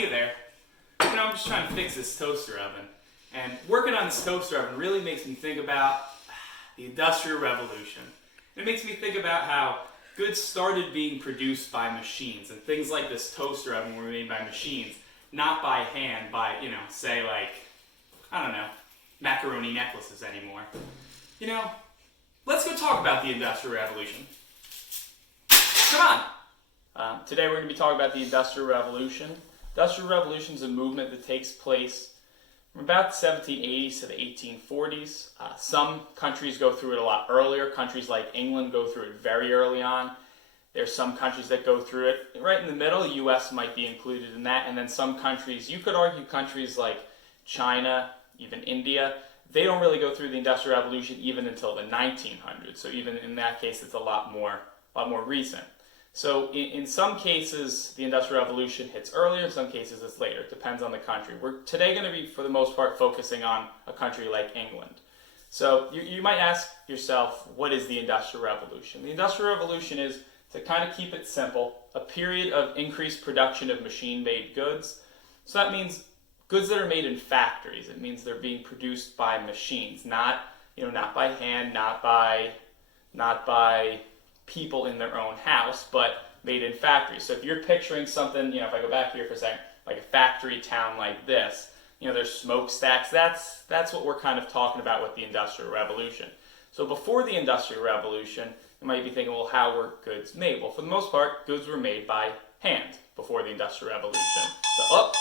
see you there. I'm just trying to fix this toaster oven. And working on this toaster oven really makes me think about the Industrial Revolution. It makes me think about how goods started being produced by machines, and things like this toaster oven were made by machines, not by hand, by, say like, I don't know, macaroni necklaces anymore. Let's go talk about the Industrial Revolution. Come on! Today we're going to be talking about the Industrial Revolution. Industrial Revolution is a movement that takes place from about the 1780s to the 1840s. Some countries go through it a lot earlier. Countries like England go through it very early on. There's some countries that go through it right in the middle. The U.S. might be included in that. And then some countries, you could argue countries like China, even India, they don't really go through the Industrial Revolution even until the 1900s. So even in that case, it's a lot more recent. So in some cases, the Industrial Revolution hits earlier, in some cases it's later. It depends on the country. We're today going to be, for the most part, focusing on a country like England. So you might ask yourself, what is the Industrial Revolution? The Industrial Revolution is, to kind of keep it simple, a period of increased production of machine-made goods. So that means goods that are made in factories. It means they're being produced by machines, not by hand, not by people in their own house, but made in factories. So if you're picturing something, if I go back here for a second, like a factory town like this, there's smokestacks. That's what we're kind of talking about with the Industrial Revolution. So before the Industrial Revolution, you might be thinking, well, how were goods made? Well, for the most part, goods were made by hand before the Industrial Revolution. So,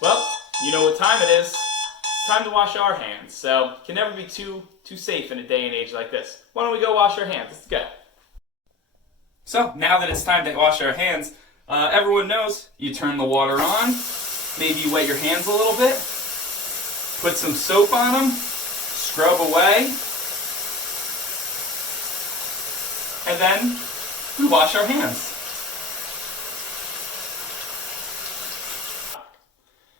well, you know what time it is. It's time to wash our hands. So it can never be too safe in a day and age like this. Why don't we go wash our hands? Let's go. So now that it's time to wash our hands, everyone knows you turn the water on, maybe you wet your hands a little bit, put some soap on them, scrub away, and then we wash our hands.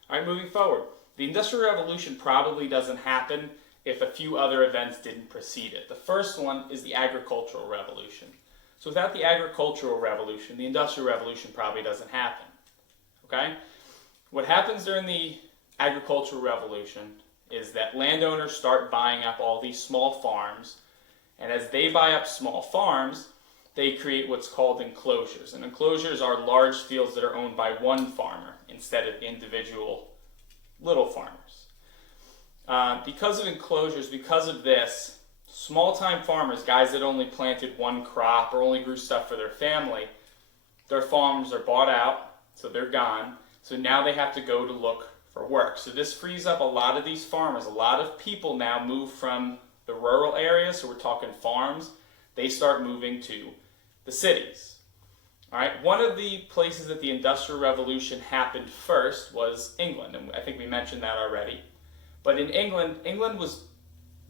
All right, moving forward. The Industrial Revolution probably doesn't happen if a few other events didn't precede it. The first one is the Agricultural Revolution. So without the Agricultural Revolution, the Industrial Revolution probably doesn't happen. Okay? What happens during the Agricultural Revolution is that landowners start buying up all these small farms, and as they buy up small farms, they create what's called enclosures. And enclosures are large fields that are owned by one farmer instead of individual little farmers. Because of enclosures, because of this, small-time farmers, guys that only planted one crop or only grew stuff for their family, their farms are bought out, so they're gone. So now they have to go to look for work. So this frees up a lot of these farmers. A lot of people now move from the rural areas, so we're talking farms, they start moving to the cities. All right, one of the places that the Industrial Revolution happened first was England, and I think we mentioned that already. But in England was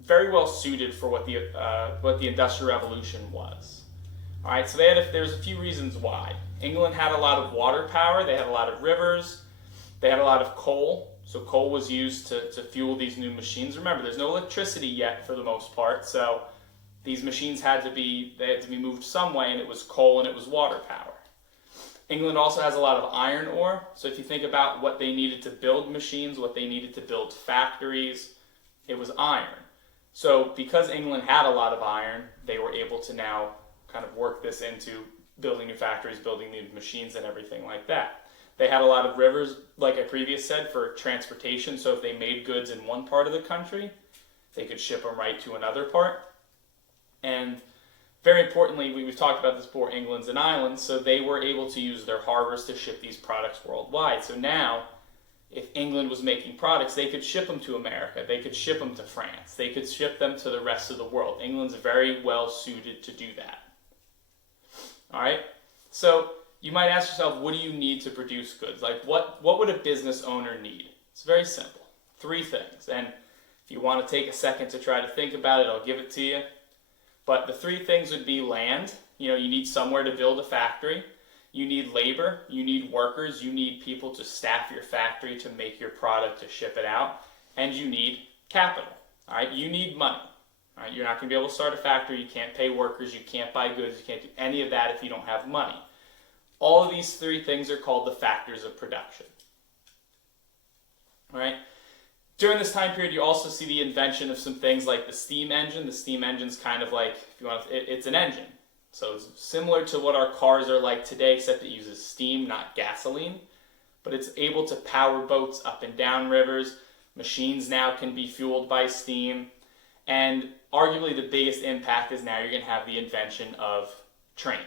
very well suited for what the Industrial Revolution was. All right, so there's a few reasons why. England had a lot of water power, they had a lot of rivers, they had a lot of coal. So coal was used to fuel these new machines. Remember, there's no electricity yet for the most part, so these machines had to be moved some way, and it was coal and it was water power. England also has a lot of iron ore, so if you think about what they needed to build machines, what they needed to build factories, it was iron. So because England had a lot of iron, they were able to now kind of work this into building new factories, building new machines and everything like that. They had a lot of rivers, like I previously said, for transportation. So if they made goods in one part of the country, they could ship them right to another part. And very importantly, we've talked about this before, England's an island, so they were able to use their harbors to ship these products worldwide. So now, if England was making products, they could ship them to America, they could ship them to France, they could ship them to the rest of the world. England's very well suited to do that. All right, so you might ask yourself, what do you need to produce goods? Like what would a business owner need? It's very simple, 3 things. And if you want to take a second to try to think about it, I'll give it to you. But the 3 things would be land. You need somewhere to build a factory. You need labor, you need workers, you need people to staff your factory to make your product, to ship it out, and you need capital. All right, you need money. All right, you're not going to be able to start a factory, you can't pay workers, you can't buy goods, you can't do any of that if you don't have money. All of these 3 things are called the factors of production. All right. During this time period, you also see the invention of some things like the steam engine. The steam engine's kind of like, if you want to, it's an engine. So it's similar to what our cars are like today, except it uses steam, not gasoline. But it's able to power boats up and down rivers. Machines now can be fueled by steam. And arguably the biggest impact is now you're going to have the invention of train.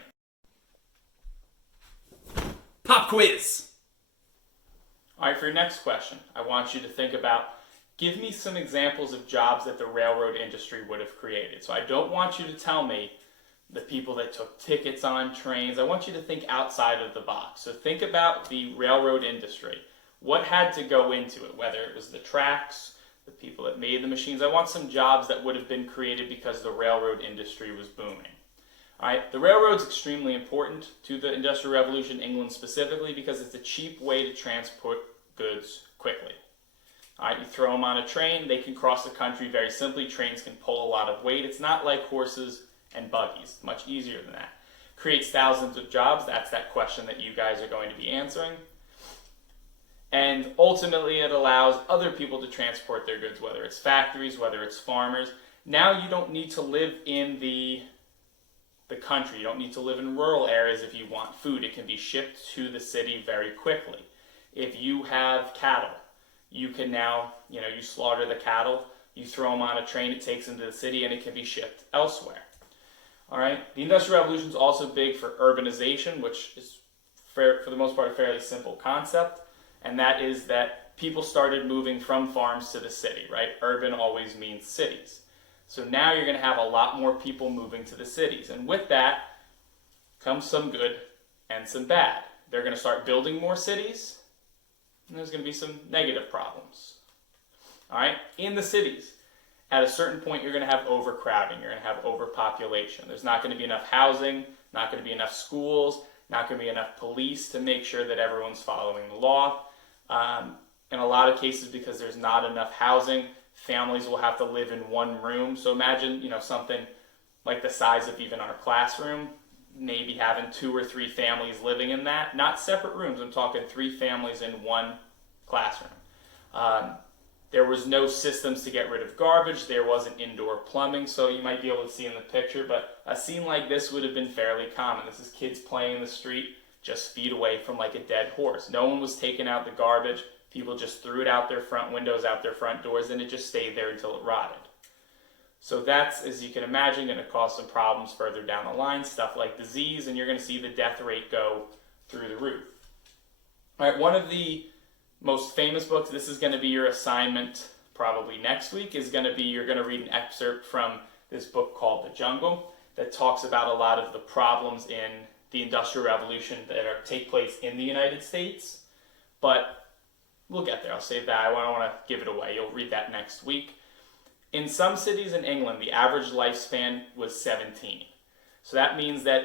Pop quiz! All right, for your next question, I want you to think about, give me some examples of jobs that the railroad industry would have created. So I don't want you to tell me the people that took tickets on trains. I want you to think outside of the box. So think about the railroad industry. What had to go into it, whether it was the tracks, the people that made the machines. I want some jobs that would have been created because the railroad industry was booming. All right, the railroad's extremely important to the Industrial Revolution, England specifically, because it's a cheap way to transport goods quickly. All right, you throw them on a train, they can cross the country very simply. Trains can pull a lot of weight. It's not like horses and buggies, much easier than that. Creates thousands of jobs. That's that question that you guys are going to be answering. And ultimately, it allows other people to transport their goods, whether it's factories, whether it's farmers. Now you don't need to live in the country. You don't need to live in rural areas if you want food. It can be shipped to the city very quickly. If you have cattle, you can now, you slaughter the cattle, you throw them on a train, it takes them to the city, and it can be shipped elsewhere. All right. The Industrial Revolution is also big for urbanization, which is, for the most part, a fairly simple concept. And that is that people started moving from farms to the city, right? Urban always means cities. So now you're going to have a lot more people moving to the cities. And with that comes some good and some bad. They're going to start building more cities, and there's going to be some negative problems. All right? In the cities, at a certain point, you're going to have overcrowding. You're going to have overpopulation. There's not going to be enough housing, not going to be enough schools, not going to be enough police to make sure that everyone's following the law. In a lot of cases, because there's not enough housing, families will have to live in one room. So imagine, something like the size of even our classroom, maybe having 2 or 3 families living in that. Not separate rooms. I'm talking 3 families in one classroom. There was no systems to get rid of garbage. There wasn't indoor plumbing, so you might be able to see in the picture, but a scene like this would have been fairly common. This is kids playing in the street just feet away from like a dead horse. No one was taking out the garbage. People just threw it out their front windows, out their front doors, and it just stayed there until it rotted. So that's, as you can imagine, going to cause some problems further down the line, stuff like disease, and you're going to see the death rate go through the roof. All right, one of the most famous books, this is going to be your assignment probably next week, is going to be, you're going to read an excerpt from this book called The Jungle that talks about a lot of the problems in the Industrial Revolution that take place in the United States. But we'll get there. I'll save that. I don't want to give it away. You'll read that next week. In some cities in England, the average lifespan was 17. So that means that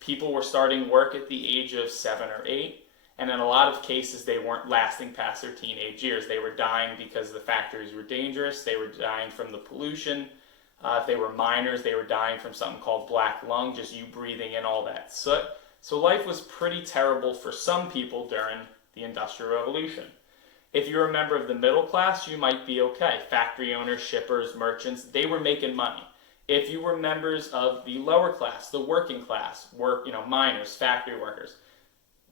people were starting work at the age of 7 or 8. And in a lot of cases, they weren't lasting past their teenage years. They were dying because the factories were dangerous. They were dying from the pollution. If they were miners, they were dying from something called black lung, just you breathing in all that soot. So life was pretty terrible for some people during the Industrial Revolution. If you're a member of the middle class, you might be okay. Factory owners, shippers, merchants, they were making money. If you were members of the lower class, the working class, miners, factory workers,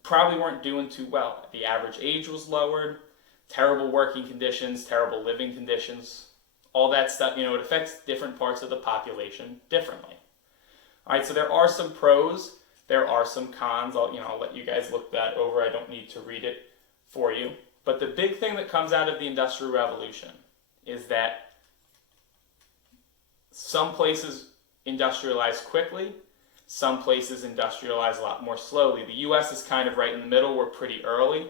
probably weren't doing too well. The average age was lowered, terrible working conditions, terrible living conditions, all that stuff, it affects different parts of the population differently. All right, so there are some pros, there are some cons. I'll let you guys look that over. I don't need to read it for you. But the big thing that comes out of the Industrial Revolution is that some places industrialize quickly, some places industrialize a lot more slowly. The U.S. is kind of right in the middle. We're pretty early.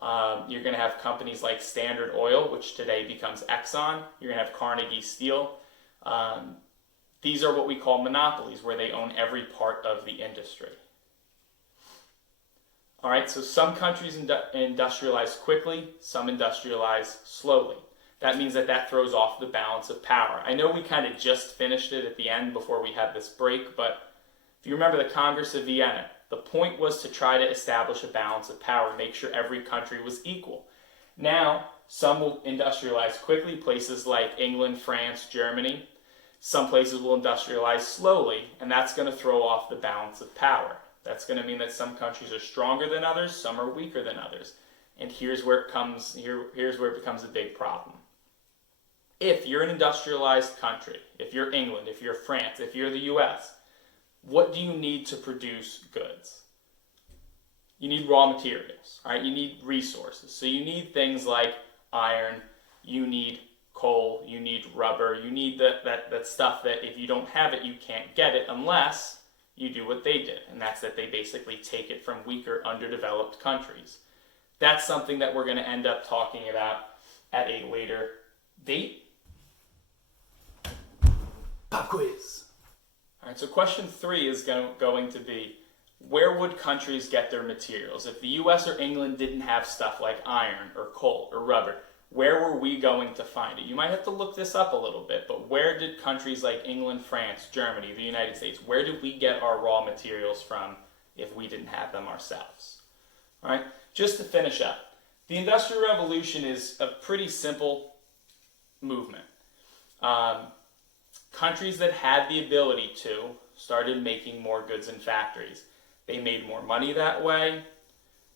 You're going to have companies like Standard Oil, which today becomes Exxon. You're going to have Carnegie Steel. These are what we call monopolies, where they own every part of the industry. All right, so some countries industrialize quickly, some industrialize slowly. That means that throws off the balance of power. I know we kind of just finished it at the end before we had this break, but if you remember the Congress of Vienna, the point was to try to establish a balance of power, make sure every country was equal. Now, Some will industrialize quickly, places like England, France, Germany. Some places will industrialize slowly, and that's going to throw off the balance of power. That's going to mean that some countries are stronger than others, some are weaker than others. And here's where it becomes a big problem. If you're an industrialized country, if you're England, if you're France, if you're the US, what do you need to produce goods? You need raw materials, right? You need resources. So you need things like iron, you need coal, you need rubber, you need that stuff that if you don't have it, you can't get it unless you do what they did. And that's that they basically take it from weaker, underdeveloped countries. That's something that we're going to end up talking about at a later date. Pop quiz. All right, so question 3 is going to be, where would countries get their materials? If the US or England didn't have stuff like iron or coal or rubber, where were we going to find it? You might have to look this up a little bit, but where did countries like England, France, Germany, the United States, where did we get our raw materials from if we didn't have them ourselves? All right, just to finish up, the Industrial Revolution is a pretty simple movement. Countries that had the ability to started making more goods in factories. They made more money that way.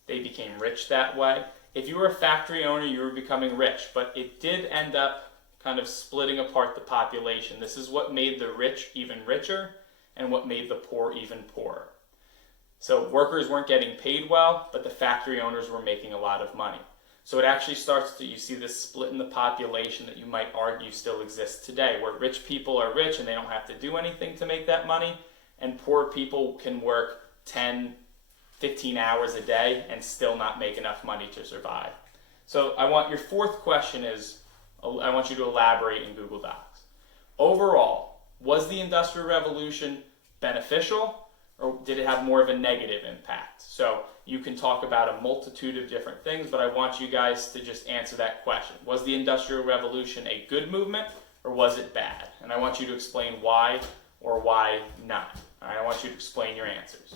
They became rich that way. If you were a factory owner, you were becoming rich, but it did end up kind of splitting apart the population. This is what made the rich even richer and what made the poor even poorer. So workers weren't getting paid well, but the factory owners were making a lot of money. So it actually starts to, you see this split in the population that you might argue still exists today, where rich people are rich and they don't have to do anything to make that money, and poor people can work 10, 15 hours a day and still not make enough money to survive. So your fourth question is, I want you to elaborate in Google Docs. Overall, was the Industrial Revolution beneficial, or did it have more of a negative impact? So you can talk about a multitude of different things, but I want you guys to just answer that question. Was the Industrial Revolution a good movement, or was it bad? And I want you to explain why or why not. All right, I want you to explain your answers.